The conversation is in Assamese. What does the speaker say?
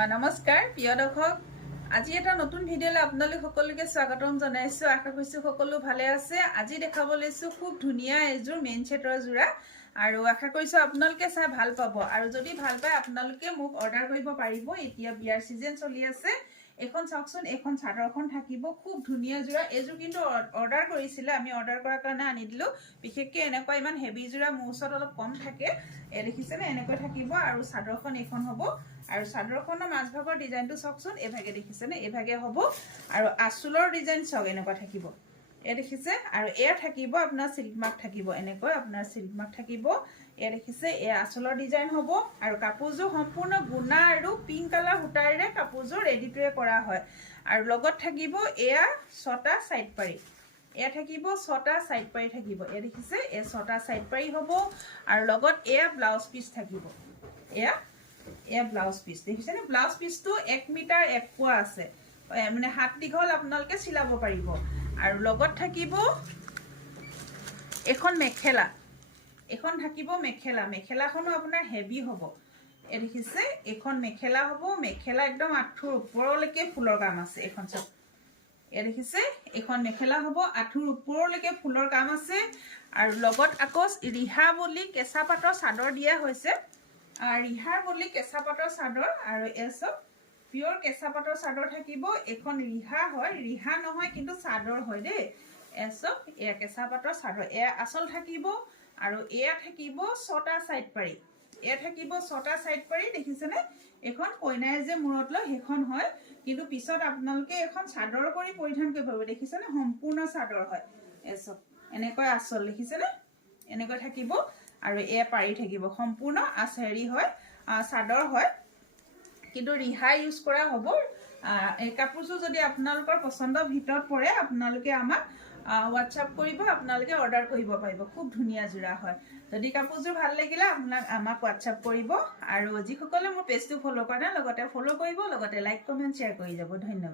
নমস্কাৰ প্ৰিয় দৰ্শক আজি এটা নতুন ভিডিঅ'লৈ আপোনালোক সকলোকে স্বাগতম জনাইছো আশা কৰিছো সকলো ভালে আছে আজি দেখাব লৈছো খুব ধুনীয়া এযোৰ মেইন সেটৰ জোৰা আৰু আশা কৰিছো আপোনালোকে চাই ভাল পাব আৰু যদি ভাল পায় আপোনালোকে মোক অৰ্ডাৰ কৰিব পাৰিব এতিয়া বিয়াৰ সিজন চলি আছে এখন চাওকচোন এখন চাদৰখন থাকিব খুব ধুনীয়া জোৰা এযোৰ কিন্তু অৰ্ডাৰ কৰিছিলে আমি অৰ্ডাৰ কৰাৰ কাৰণে আনি দিলো বিশেষকৈ এনেকুৱা ইমান হেভি জোৰা মোৰছত অলপ কম থাকে দেখিছেনে এনেকৈ থাকিব আৰু চাদৰখন এখন হ'ব আৰু চাদৰখনৰ মাজভাগৰ ডিজাইনটো চাওকচোন এভাগে দেখিছেনে এভাগে হ'ব আৰু আঁচলৰ ডিজাইন চাওক এনেকুৱা থাকিব দেখিছে আৰু এয়া থাকিব আপোনাৰ সিল্ক মাৰ্ক থাকিব এনেকৈ আপোনাৰ সিল্ক মাৰ্ক থাকিব দেখিছে এয়া আঁচলৰ ডিজাইন হ'ব আৰু কাপোৰযোৰ সম্পূৰ্ণ গুণা আৰু পিংক কালাৰ সূতাৰে কাপোৰযোৰ ৰেডিটোৱে কৰা হয় আৰু লগত থাকিব এয়া ছটা সাইড পাৰি এয়া থাকিব ছটা সাইড পাৰি থাকিব দেখিছে এ ছটা সাইড পাৰি হ'ব আৰু লগত এয়া ব্লাউজ পিস থাকিব এয়া ব্লাউজ পিস দেখিছেনে ব্লাউজ পিসটো 1 মিটাৰ 1 পোৱা আছে মানে হাত দীঘল আপোনালোকে চিলাব পাৰিব আৰু লগত থাকিব এখন মেখেলা এখন থাকিব মেখেলাখনো আপোনাৰ হেভি হ'ব দেখিছে এখন মেখেলা হ'ব মেখেলা একদম আঁঠুৰ ওপৰলৈকে ফুলৰ কাম আছে এখন চাওক দেখিছে এখন মেখেলা হ'ব আঁঠুৰ ওপৰলৈকে ফুলৰ কাম আছে আৰু লগত আকৌ ৰিহা বুলি কেঁচা পাটৰ চাদৰ দিয়া হৈছে ৰিহাৰ বুলি কেঁচা পাটৰ চাদৰ আৰু এসব পিওৰ কেঁচা পাটৰ চাদৰ থাকিব এখন ৰিহা হয় ৰিহা নহয় কিন্তু চাদৰ হয় দেই এসব এয়া কেঁচা পাটৰ চাদৰ এয়া আঁচল থাকিব আৰু এয়া থাকিব ছটা সাইড পাৰি এয়া থাকিব ছটা সাইড পাৰি দেখিছেনে এখন কইনাই যে মূৰত লয় সেইখন হয় কিন্তু পিছত আপোনালোকে এখন চাদৰ কৰি পৰিধান কৰিব পাৰিব দেখিছেনে সম্পূৰ্ণ চাদৰ হয় এসব এনেকৈ আঁচল দেখিছেনে এনেকৈ থাকিব আৰু এয়া পাৰি থাকিব সম্পূৰ্ণ আচেৰি হয় চাদৰ হয় কিন্তু ৰিহা ইউজ কৰা হ'ব এই কাপোৰটো যদি আপোনালোকৰ পছন্দৰ ভিতৰত পৰে আপোনালোকে আমাক WhatsApp কৰিব আপোনালোকে অৰ্ডাৰ কৰিব পাৰিব খুব ধুনীয়া জোৰা হয় যদি কাপোৰযোৰ ভাল লাগিলে আমাক WhatsApp কৰিব আৰু যিসকলে মোৰ পেজটো ফলো কৰা নাই লগতে ফলো কৰিব লগতে লাইক কমেন্ট শেয়াৰ কৰি যাব ধন্যবাদ